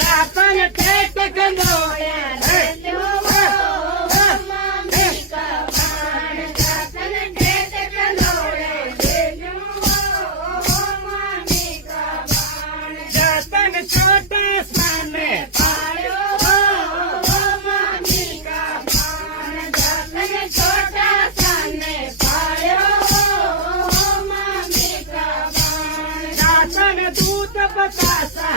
दातन टेक कंदोळ्या रेल्यो मामी का बाण दातन टेक कंदोळ्या रेल्यो मामी का बाण दातन छोटा साने पाळ्यो मामी का बाण दातन छोटा साने पाळ्यो मामी का बाण दातन दूध बतासा